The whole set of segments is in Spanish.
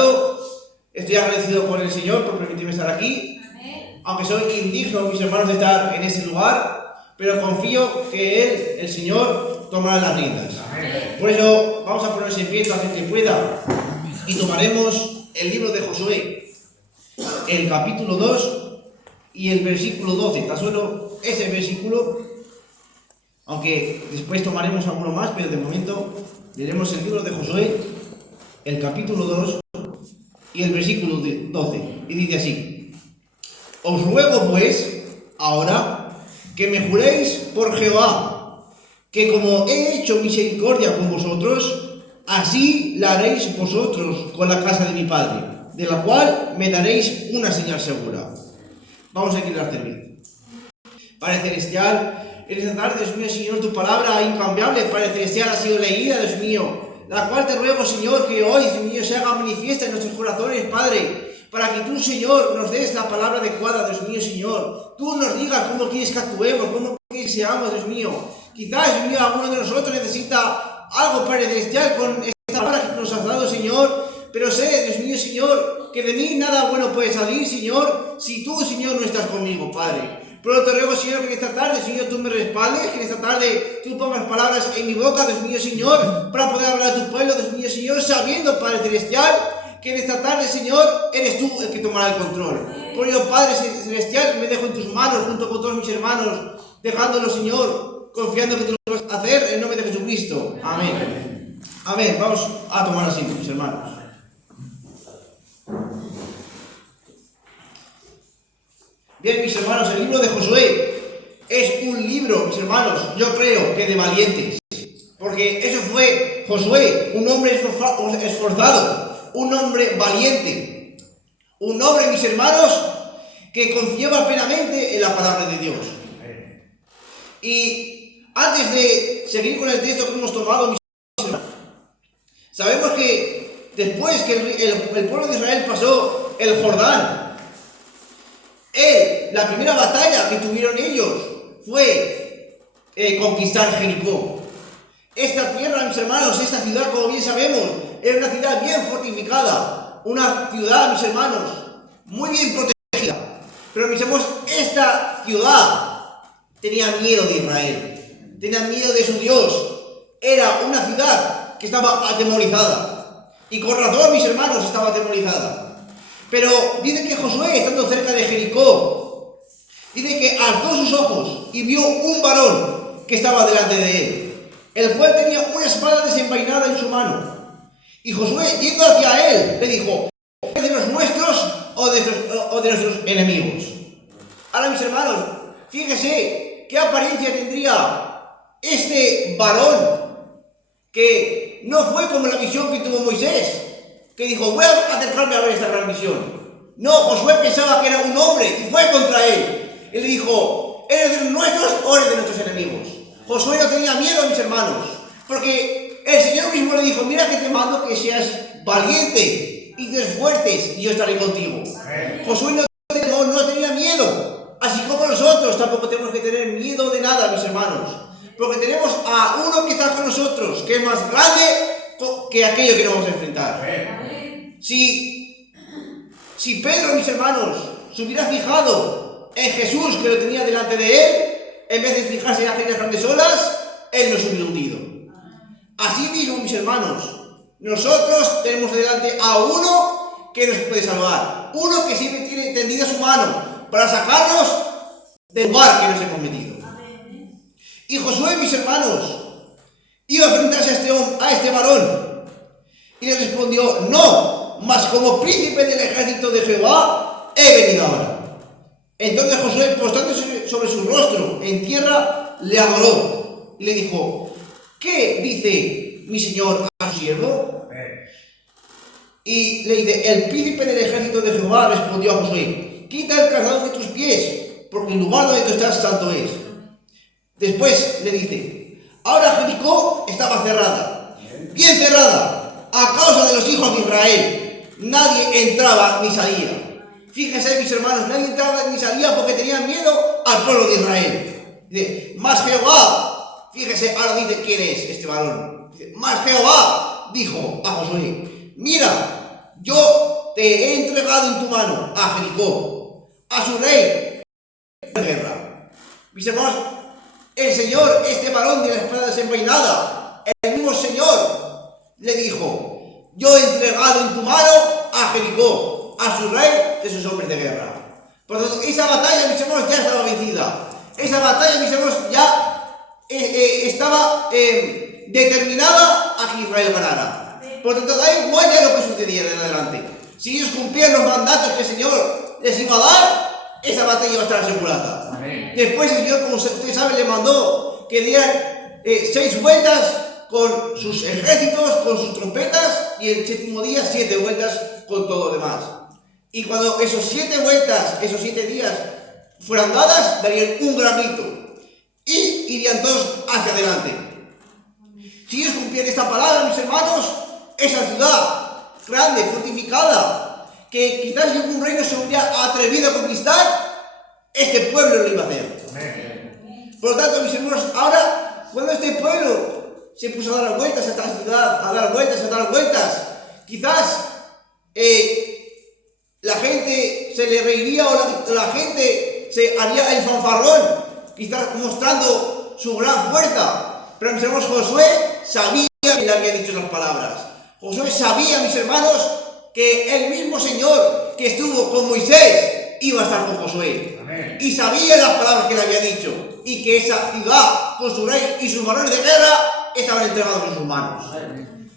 alto. Estoy agradecido con el Señor por permitirme estar aquí. Aunque soy indigno, mis hermanos, de estar en este lugar, pero confío que Él, el Señor, tomará las riendas. Por eso vamos a ponernos en pie toda la gente que pueda y tomaremos el libro de Josué, el capítulo 2 y el versículo 12. Tan solo ese versículo, aunque después tomaremos alguno más, pero de momento leeremos el libro de Josué, el capítulo 2 y el versículo 12. Y dice así: os ruego pues ahora que me juréis por Jehová, que como he hecho misericordia con vosotros, así la haréis vosotros con la casa de mi padre, de la cual me daréis una señal segura. Vamos a inclinar servir. Padre Celestial, en esta tarde, Dios mío, Señor, tu palabra incambiable, Padre Celestial, ha sido leída, Dios mío, la cual te ruego, Señor, que hoy, Dios mío, se haga manifiesta en nuestros corazones, Padre, para que tú, Señor, nos des la palabra adecuada, Dios mío, Señor. Tú nos digas cómo quieres que actuemos, cómo quieres que seamos, Dios mío. Quizás, Dios mío, alguno de nosotros necesita algo, Padre Celestial, con esta palabra que nos has dado, Señor. Pero sé, Dios mío, Señor, que de mí nada bueno puede salir, Señor, si tú, Señor, no estás conmigo, Padre. Pero te ruego, Señor, que en esta tarde, Señor, tú me respaldes, que en esta tarde tú pongas palabras en mi boca, Dios mío, Señor, para poder hablar a tu pueblo, Dios mío, Señor, sabiendo, Padre Celestial, que en esta tarde, Señor, eres tú el que tomará el control. Por ello, Padre Celestial, me dejo en tus manos, junto con todos mis hermanos, dejándolo, Señor, confiando que tú lo vas a hacer, en nombre de Jesucristo. Amén. Amén. Vamos a tomar asiento, mis hermanos. Bien, mis hermanos, el libro de Josué es un libro, mis hermanos, yo creo que de valientes. Porque eso fue Josué, un hombre esforzado, un hombre valiente, un hombre, mis hermanos, que confiaba plenamente en la palabra de Dios. Y antes de seguir con el texto que hemos tomado, mis hermanos, sabemos que después que el pueblo de Israel pasó el Jordán, la primera batalla que tuvieron ellos fue conquistar Jericó. Esta tierra, mis hermanos, esta ciudad, como bien sabemos, era una ciudad bien fortificada, una ciudad, mis hermanos, muy bien protegida. Pero, mis hermanos, esta ciudad tenía miedo de Israel, tenía miedo de su Dios. Era una ciudad que estaba atemorizada. Y con razón, mis hermanos, estaba atemorizada. Pero dice que Josué, estando cerca de Jericó, dice que alzó sus ojos y vio un varón que estaba delante de él, el cual tenía una espada desenvainada en su mano. Y Josué, yendo hacia él, le dijo: ¿es de los nuestros o de nuestros enemigos? Ahora, mis hermanos, fíjese qué apariencia tendría este varón, que no fue como la visión que tuvo Moisés, que dijo: voy a acercarme a ver esta gran visión. No, Josué pensaba que era un hombre y fue contra él. Él le dijo: ¿eres de los nuestros o eres de nuestros enemigos? Josué no tenía miedo, mis hermanos, porque el Señor mismo le dijo: mira que te mando que seas valiente y te esfuerces y yo estaré contigo. Josué no tenía miedo, así como nosotros tampoco tenemos que tener miedo de nada, mis hermanos, porque tenemos a uno que está con nosotros, que es más grande que aquello que nos vamos a enfrentar. Si Pedro, mis hermanos, se hubiera fijado en Jesús, que lo tenía delante de él, en vez de fijarse en aquellas grandes olas, él nos hubiera hundido. Así mismo, mis hermanos, nosotros tenemos delante a uno que nos puede salvar, uno que siempre tiene tendida su mano para sacarnos del lugar que nos hemos metido. Y Josué, mis hermanos, iba a enfrentarse a este varón, y le respondió: no, mas como príncipe del ejército de Jehová he venido ahora. Entonces Josué, postrándose sobre su rostro en tierra, le adoró y le dijo: ¿qué dice mi señor a su siervo? Y le dice: el príncipe del ejército de Jehová respondió a Josué: quita el calzado de tus pies, porque el lugar donde tú estás santo es. Después le dice: ahora Jericó estaba cerrada, bien cerrada, a causa de los hijos de Israel. Nadie entraba ni salía. Fíjense, mis hermanos, nadie entraba ni salía porque tenían miedo al pueblo de Israel. Dice: mas Jehová, fíjese, ahora dice quién es este varón. Dice: mas Jehová dijo a Josué: mira, yo te he entregado en tu mano a Jericó, a su rey de guerra. Mis hermanos, el Señor, este varón de la espada desenvainada, el mismo Señor le dijo: yo he entregado en tu mano a Jericó, a su rey de sus hombres de guerra. Por lo tanto, esa batalla, mis hermanos, ya estaba vencida. Esa batalla, mis hermanos, ya estaba determinada a que Israel ganara. Por lo tanto, da igual ya lo que sucediera en adelante. Si ellos cumplían los mandatos que el Señor les iba a dar, esa batalla iba a estar asegurada. Amén. Después el Señor, como ustedes saben, le mandó que dieran 6 vueltas con sus ejércitos, con sus trompetas, y el 7º día 7 vueltas con todo lo demás. Y cuando esos 7 vueltas, esos 7 días fueran dadas, darían un gran grito y irían todos hacia adelante. Si ellos cumplían esta palabra, mis hermanos, esa ciudad grande, fortificada, que quizás ningún reino se hubiera atrevido a conquistar, este pueblo lo iba a hacer. Amén. Por lo tanto, mis hermanos, ahora, cuando este pueblo se puso a dar vueltas a esta ciudad, a dar vueltas, quizás la gente se le reiría o la gente se haría el fanfarrón, quizás mostrando su gran fuerza. Pero mis hermanos, Josué sabía que le había dicho esas palabras. Josué sabía, mis hermanos, que el mismo Señor que estuvo con Moisés iba a estar con Josué. Amén. Y sabía las palabras que le había dicho, y que esa ciudad, con su rey y sus varones de guerra, estaban entregados en sus manos. Amén.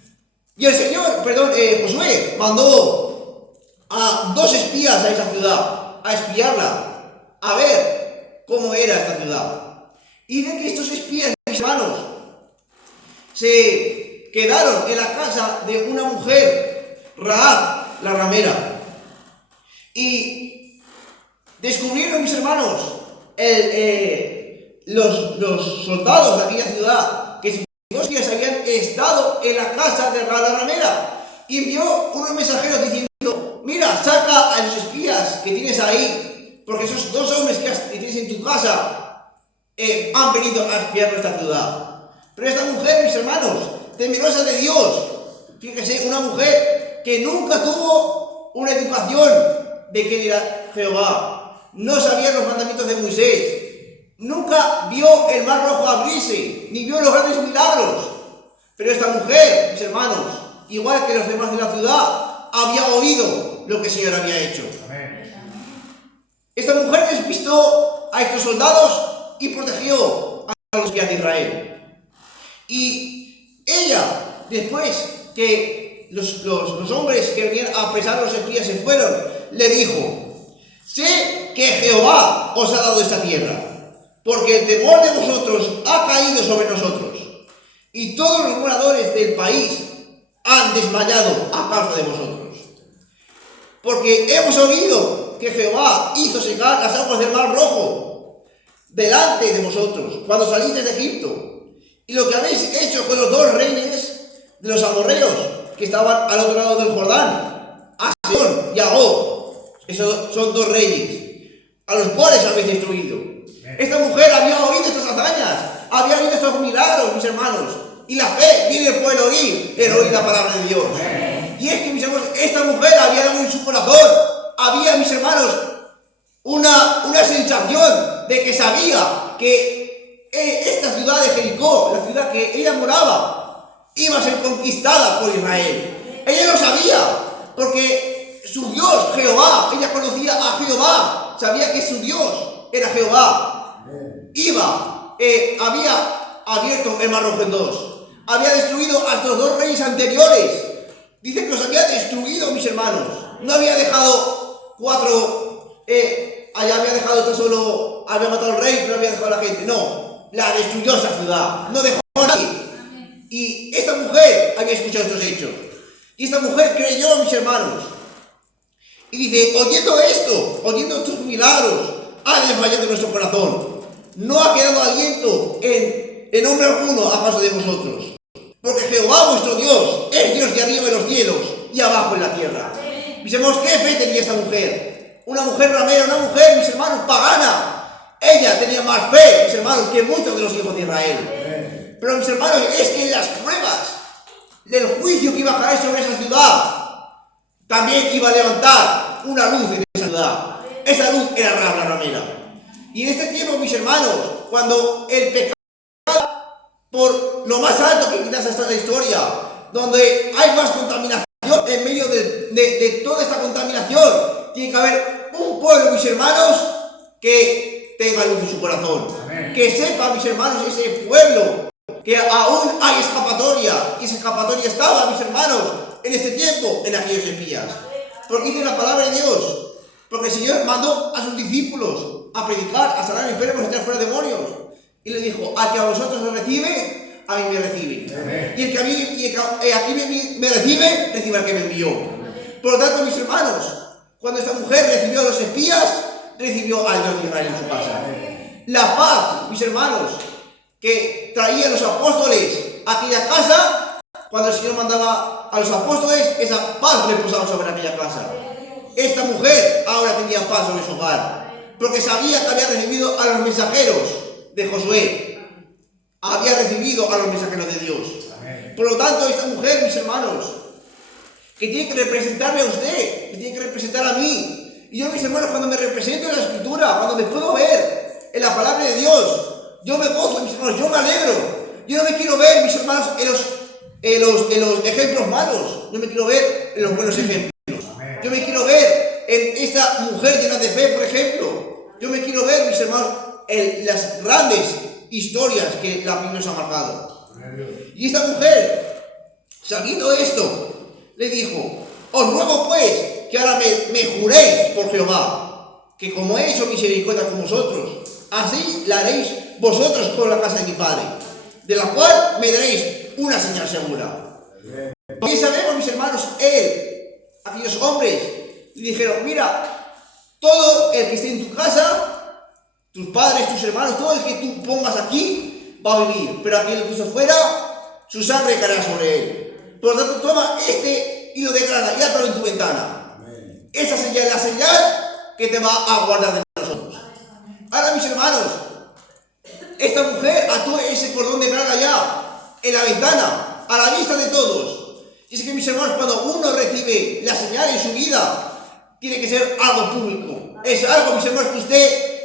Y el Señor, Josué mandó a 2 espías a esa ciudad, a espiarla, a ver cómo era esta ciudad. Y ven que estos espías, mis hermanos, se quedaron en la casa de una mujer, Rahab, la ramera, y descubrieron, mis hermanos, los soldados de aquella ciudad que sus días habían estado en la casa de Rahab la ramera, y envió unos mensajeros diciendo: mira, saca a los espías que tienes ahí, porque esos 2 hombres que tienes en tu casa han venido a espiar nuestra ciudad. Pero esta mujer, mis hermanos, temerosa de Dios, fíjese, una mujer que nunca tuvo una educación de quién era Jehová, no sabía los mandamientos de Moisés, nunca vio el mar rojo abrirse, ni vio los grandes milagros. Pero esta mujer, mis hermanos, igual que los demás de la ciudad, había oído lo que el Señor había hecho. Amén. Esta mujer despistó a estos soldados y protegió a los espías de Israel. Y ella, después que los hombres que venían a apresar a los espías se fueron, le dijo: sé que Jehová os ha dado esta tierra, porque el temor de vosotros ha caído sobre nosotros, y todos los moradores del país han desmayado a causa de vosotros. Porque hemos oído que Jehová hizo secar las aguas del mar rojo delante de vosotros cuando salisteis de Egipto, y lo que habéis hecho con los 2 reyes de los amorreos que estaban al otro lado del Jordán, a Sihón y a Og. Esos son 2 reyes a los cuales habéis destruido. Esta mujer había oído estas hazañas, había oído estos milagros, mis hermanos, y la fe viene por el oír la palabra de Dios. Y es que, mis hermanos, esta mujer había algo en su corazón, había, mis hermanos, una sensación de que sabía que esta ciudad de Jericó, la ciudad que ella moraba, iba a ser conquistada por Israel. Ella lo sabía, porque su Dios, Jehová, ella conocía a Jehová, sabía que su Dios era Jehová. Había abierto el mar rojo en 2, había destruido a estos 2 reyes anteriores. Dice que los había destruido, mis hermanos. No había dejado 4, allá había dejado tan solo, había matado al rey, pero había dejado a la gente. No, la destruyó esa ciudad, no dejó a nadie. Y esta mujer había escuchado estos hechos, y esta mujer creyó, mis hermanos, y dice: oyendo esto, oyendo estos milagros, ha desmayado nuestro corazón, no ha quedado aliento en hombre alguno a paso de vosotros, porque Jehová vuestro Dios es Dios de arriba en los cielos y abajo en la tierra. Mis hermanos, ¿qué fe tenía esta mujer? Una mujer ramera, una mujer, mis hermanos, pagana. Ella tenía más fe, mis hermanos, que muchos de los hijos de Israel. Pero, mis hermanos, es que en las pruebas del juicio que iba a caer sobre esa ciudad, también iba a levantar una luz en esa ciudad. Esa luz era la ramera. Y en este tiempo, mis hermanos, cuando el pecado, por lo más alto que quizás está en la historia, donde hay más contaminación, en medio de toda esta contaminación, tiene que haber un pueblo, mis hermanos, que tenga luz en su corazón. Amén. Que sepa, mis hermanos, ese pueblo, que aún hay escapatoria, y esa escapatoria estaba, mis hermanos, en este tiempo, en aquellos espías. Porque dice la palabra de Dios, porque el Señor mandó a sus discípulos a predicar, a sanar enfermos, a echar fuera demonios. Y le dijo, a que a vosotros os recibe, a mí me recibe. Amén. Y el que a mí me recibe, recibe al que me envió. Amén. Por lo tanto, mis hermanos, cuando esta mujer recibió a los espías, recibió al Dios de Israel en su casa. Amén. La paz, mis hermanos, que traían los apóstoles a aquella casa, cuando el Señor mandaba a los apóstoles, esa paz reposaba sobre aquella casa. Esta mujer ahora tenía paz sobre su hogar, porque sabía que había recibido a los mensajeros de Josué, había recibido a los mensajeros de Dios. Amén. Por lo tanto, esta mujer, mis hermanos, que tiene que representarme a usted, que tiene que representar a mí, y yo, mis hermanos, cuando me represento en la Escritura, cuando me puedo ver en la palabra de Dios, yo me gozo, mis hermanos, yo me alegro. Yo no me quiero ver, mis hermanos, en los ejemplos malos, yo me quiero ver en los buenos ejemplos. Amén. Yo me quiero ver en esta mujer llena de fe, por ejemplo. Yo me quiero ver, mis hermanos, en las grandes historias que la Biblia nos ha marcado. Y esta mujer, sabiendo esto, le dijo, os ruego pues que ahora me juréis por Jehová, que como he hecho misericordia con vosotros, así la haréis vosotros con la casa de mi padre, de la cual me daréis una señal segura. Porque sabemos, mis hermanos, aquellos hombres, le dijeron, mira, todo el que esté en tu casa, tus padres, tus hermanos, todo el que tú pongas aquí va a vivir, pero aquel que hizo fuera, su sangre caerá sobre él. Por lo tanto, toma este hilo de grana y átalo en tu ventana. Amén. Esa señal es la señal que te va a guardar de nosotros. Ahora, mis hermanos, esta mujer ató ese cordón de grana ya en la ventana, a la vista de todos. Y es que, mis hermanos, cuando uno recibe la señal en su vida, tiene que ser algo público. Es algo, mis hermanos, que usted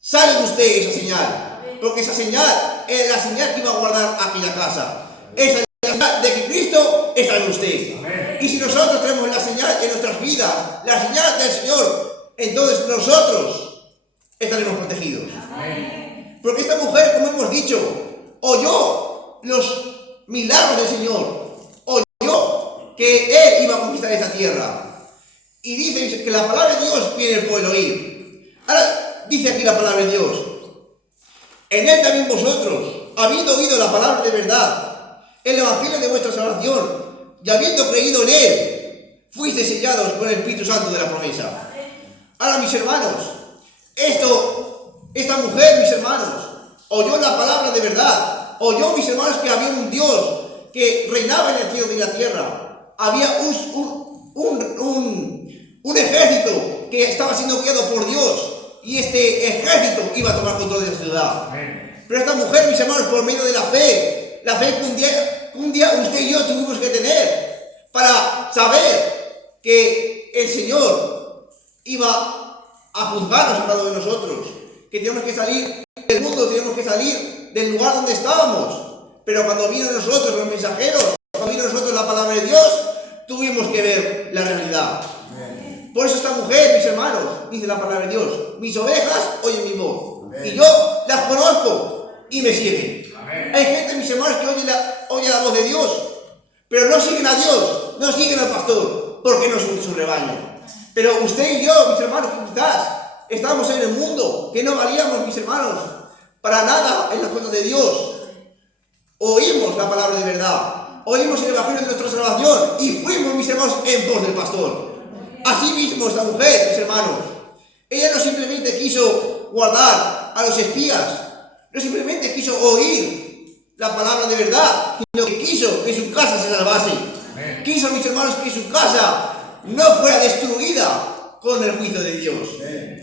sale de usted esa señal, porque esa señal es la señal que iba a guardar aquella casa. Esa es la señal de que Cristo está en usted. Amén. Y si nosotros tenemos la señal en nuestras vidas, la señal del Señor, entonces nosotros estaremos protegidos. Amén. Porque esta mujer, como hemos dicho, oyó los milagros del Señor, oyó que Él iba a conquistar esta tierra. Y dice que la palabra de Dios viene por el oír. Ahora, dice aquí la palabra de Dios, en Él también vosotros, habiendo oído la palabra de verdad, el evangelio de vuestra salvación, y habiendo creído en Él, fuisteis sellados con el Espíritu Santo de la promesa. Ahora, mis hermanos, esta mujer, mis hermanos, oyó la palabra de verdad, oyó, mis hermanos, que había un Dios que reinaba en el cielo y en la tierra, había un ejército que estaba siendo guiado por Dios, y este ejército iba a tomar control de la ciudad. Amén. Pero esta mujer, mis hermanos, por medio de la fe que un día usted y yo tuvimos que tener para saber que el Señor iba a juzgarnos al lado de nosotros, que teníamos que salir del mundo, teníamos que salir del lugar donde estábamos. Pero cuando vino a nosotros los mensajeros, cuando vino a nosotros la palabra de Dios, tuvimos que ver la realidad. Amén. Por eso esta mujer, mis hermanos, dice la palabra de Dios, mis ovejas oyen mi voz. Amén. Y yo las conozco y me siguen. Amén. Hay gente, mis hermanos, que oye la voz de Dios, pero no siguen a Dios, no siguen al pastor, porque no son su rebaño. Pero usted y yo, mis hermanos, que quizás estábamos en el mundo, que no valíamos, mis hermanos, para nada en las cosas de Dios, oímos la palabra de verdad, oímos el evangelio de nuestra salvación y fuimos, mis hermanos, en pos del pastor. Así mismo esta mujer, mis hermanos, ella no simplemente quiso guardar a los espías, no simplemente quiso oír la palabra de verdad, sino que quiso que su casa se salvase. Amén. Quiso, mis hermanos, que su casa no fuera destruida con el juicio de Dios. Amén.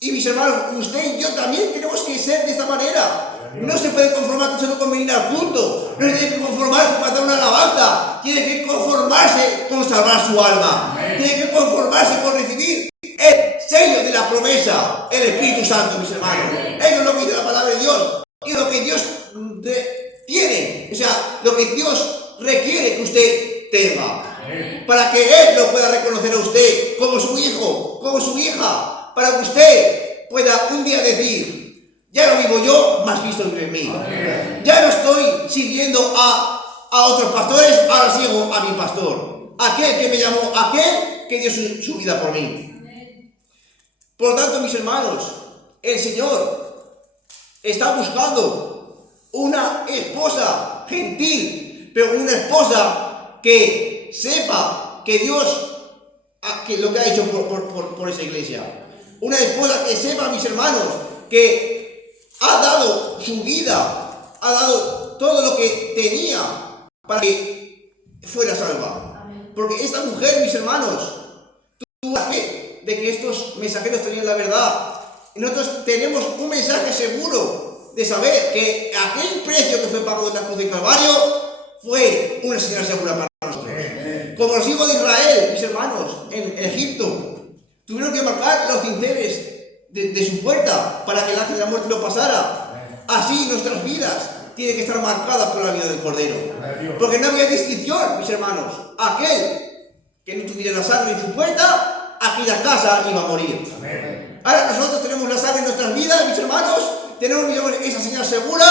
Y mis hermanos, usted y yo también tenemos que ser de esta manera. No se puede conformar solo con venir al culto. No se tiene que conformar con cantar una alabanza. Tiene que conformarse con salvar su alma. Tiene que conformarse con recibir el sello de la promesa, el Espíritu Santo, mis hermanos. Eso es lo que dice la palabra de Dios. Y lo que Dios tiene. O sea, lo que Dios requiere que usted tenga. Para que Él lo pueda reconocer a usted como su hijo, como su hija. Para que usted pueda un día decir: ya no vivo yo, mas Cristo vive en mí. Ya no estoy sirviendo a otros pastores, ahora sigo a mi pastor. Aquel que me llamó, aquel que dio su vida por mí. Por lo tanto, mis hermanos, el Señor está buscando una esposa gentil, pero una esposa que sepa que Dios, que lo que ha hecho por esa iglesia. Una esposa que sepa, mis hermanos, que ha dado su vida, ha dado todo lo que tenía para que fuera salva. Porque esta mujer, mis hermanos, tuvo la fe de que estos mensajeros tenían la verdad. Y nosotros tenemos un mensaje seguro de saber que aquel precio que fue pagado en la cruz de Calvario fue una señal segura para nosotros. Como los hijos de Israel, mis hermanos, en Egipto, tuvieron que marcar los dinteles de su puerta para que el ángel de la muerte lo pasara. Así nuestras vidas tienen que estar marcadas por la vida del Cordero. Porque no había distinción, mis hermanos. Aquel que no tuviera la sangre en su puerta, aquella casa iba a morir. Ahora nosotros tenemos la sangre en nuestras vidas, mis hermanos. Tenemos esa señal segura.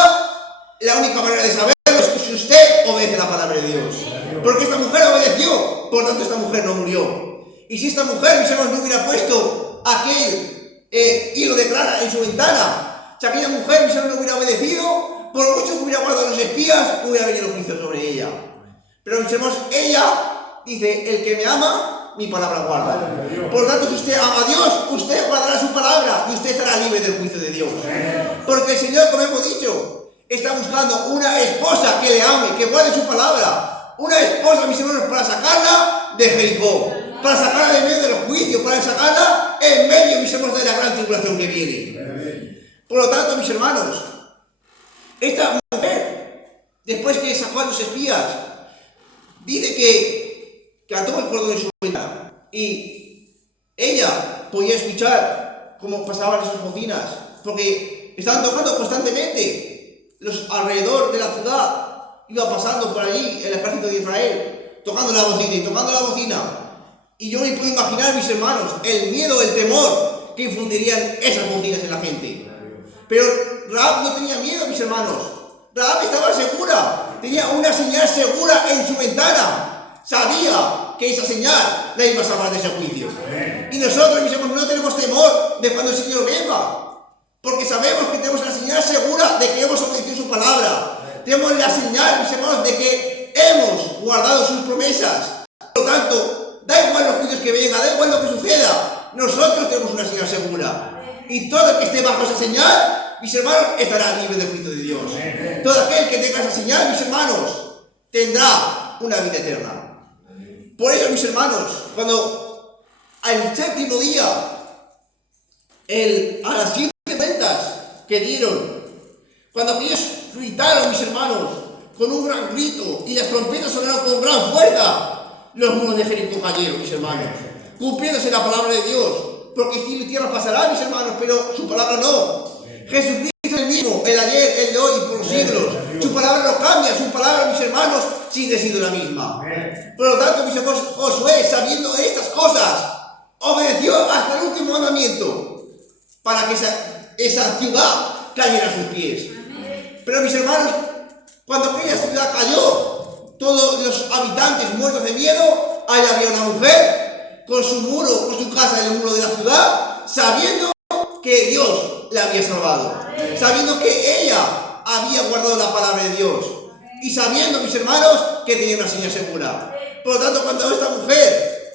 La única manera de saberlo es que si usted obedece la palabra de Dios. Porque esta mujer obedeció, por tanto esta mujer no murió. Y si esta mujer, mis hermanos, no hubiera puesto aquel hilo de grana en su ventana, si aquella mujer, mis hermanos, no hubiera obedecido, por mucho que hubiera guardado los espías, no hubiera venido el juicio sobre ella. Pero, mis hermanos, ella dice: el que me ama, mi palabra guarda. Por lo tanto, si usted ama a Dios, usted guardará su palabra y usted estará libre del juicio de Dios. Porque el Señor, como hemos dicho, está buscando una esposa que le ame, que guarde su palabra. Una esposa, mis hermanos, para sacarla de Jericó, para sacarla de medio del juicio, para sacarla en medio, mis hermanos, de la gran tribulación que viene. Por lo tanto, mis hermanos, esta mujer, después que sacó a los espías, dice que ató el cordón en su ventana y ella podía escuchar cómo pasaban esas bocinas, porque estaban tocando constantemente. Los alrededor de la ciudad iba pasando por allí el ejército de Israel, tocando la bocina y tocando la bocina. Y yo me puedo imaginar, mis hermanos, el miedo, el temor que infundirían esas bocinas en la gente. Pero Rahab no tenía miedo, mis hermanos. Rahab estaba segura, tenía una señal segura en su ventana. Sabía que esa señal la iba a salvar de ese juicio. Y nosotros, mis hermanos, no tenemos temor de cuando el Señor venga, porque sabemos que tenemos la señal segura de que hemos obedecido su palabra. Tenemos la señal, mis hermanos, de que hemos guardado sus promesas. Por lo tanto, da igual los juicios que vengan, da igual lo que suceda, nosotros tenemos una señal segura. Y todo el que esté bajo esa señal, mis hermanos, estará libre del juicio de Dios. Todo aquel que tenga esa señal, mis hermanos, tendrá una vida eterna. Por eso, mis hermanos, cuando al séptimo día, a las 7 ventas que dieron, cuando aquellos gritaron, mis hermanos, con un gran grito, y las trompetas sonaron con gran fuerza, los muros de Jericó cayeron, mis hermanos, cumpliéndose la palabra de Dios, porque cielo y tierra pasarán, mis hermanos, pero su palabra no. Jesucristo es el mismo, el ayer, el de hoy y por los siglos. Su palabra no cambia, su palabra, mis hermanos, sigue siendo la misma. Por lo tanto, mis hermanos, Josué, sabiendo estas cosas, obedeció hasta el último mandamiento para que esa ciudad cayera a sus pies. Pero, mis hermanos, cuando aquella ciudad cayó, todos los habitantes muertos de miedo, ahí había una mujer con su muro, con su casa en el muro de la ciudad, sabiendo que Dios la había salvado, sabiendo que ella había guardado la palabra de Dios y sabiendo, mis hermanos, que tenía una señal segura. Por lo tanto, cuando esta mujer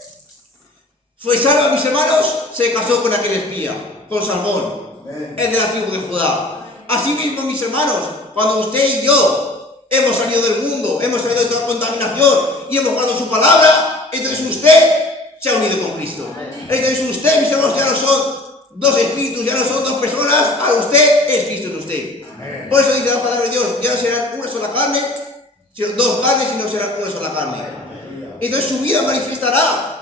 fue salva, mis hermanos, se casó con aquel espía, con Salmón, el de la tribu de Judá. Así mismo, mis hermanos, cuando usted y yo hemos salido del mundo, hemos salido de toda contaminación y hemos guardado su palabra, entonces usted se ha unido con Cristo. Entonces usted, mis hermanos, ya no son dos espíritus, ya no son dos personas, a usted es Cristo en usted. Por eso dice la palabra de Dios, ya no serán una sola carne, sino dos carnes, sino serán una sola carne. Entonces su vida manifestará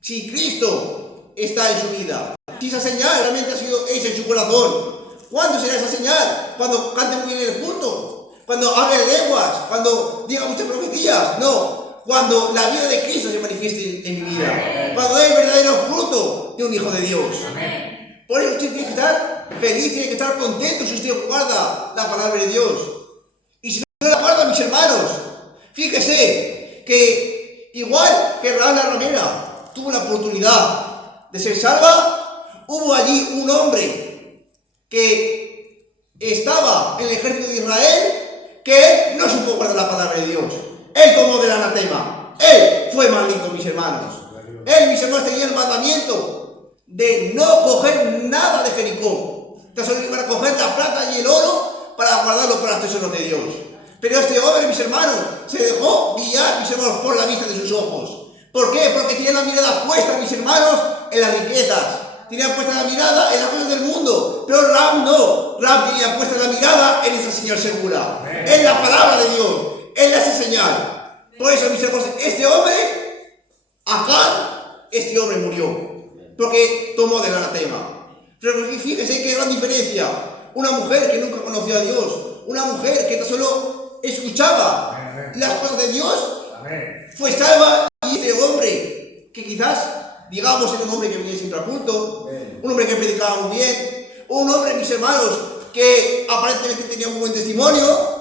si Cristo está en su vida. Si esa señal realmente ha sido hecha en su corazón. ¿Cuándo será esa señal? Cuando cante muy bien el culto, cuando hable en lenguas, cuando diga muchas profecías. No, cuando la vida de Cristo se manifieste en mi vida, cuando dé el verdadero fruto de un hijo de Dios. Por eso usted tiene que estar feliz, tiene que estar contento si usted guarda la palabra de Dios. Y si no la guarda, mis hermanos, fíjese que igual que Rahab la ramera tuvo la oportunidad de ser salva, hubo allí un hombre que estaba en el ejército de Israel, que él no supo guardar la palabra de Dios. Él tomó del anatema. Él fue maldito, mis hermanos. Él, mis hermanos, tenía el mandamiento de no coger nada de Jericó. Entonces iban a coger la plata y el oro para guardarlo para los tesoros de Dios. Pero este hombre, mis hermanos, se dejó guiar, mis hermanos, por la vista de sus ojos. ¿Por qué? Porque tenía la mirada puesta, mis hermanos, en las riquezas. Tenía puesta la mirada en las cosas del mundo. Pero Rahab no. Rahab tenía puesta la mirada en esa señal segura. En la palabra de Dios. En esa señal. Por eso, mis hermanos, este hombre, Acán, este hombre murió. Porque tomó del anatema. Pero fíjese qué gran diferencia. Una mujer que nunca conoció a Dios. Una mujer que tan solo escuchaba las cosas de Dios. Fue salva. Y este hombre, que quizás, digamos, era un hombre que venía siempre al culto, un hombre que predicaba muy bien, un hombre, mis hermanos, que aparentemente tenía un buen testimonio,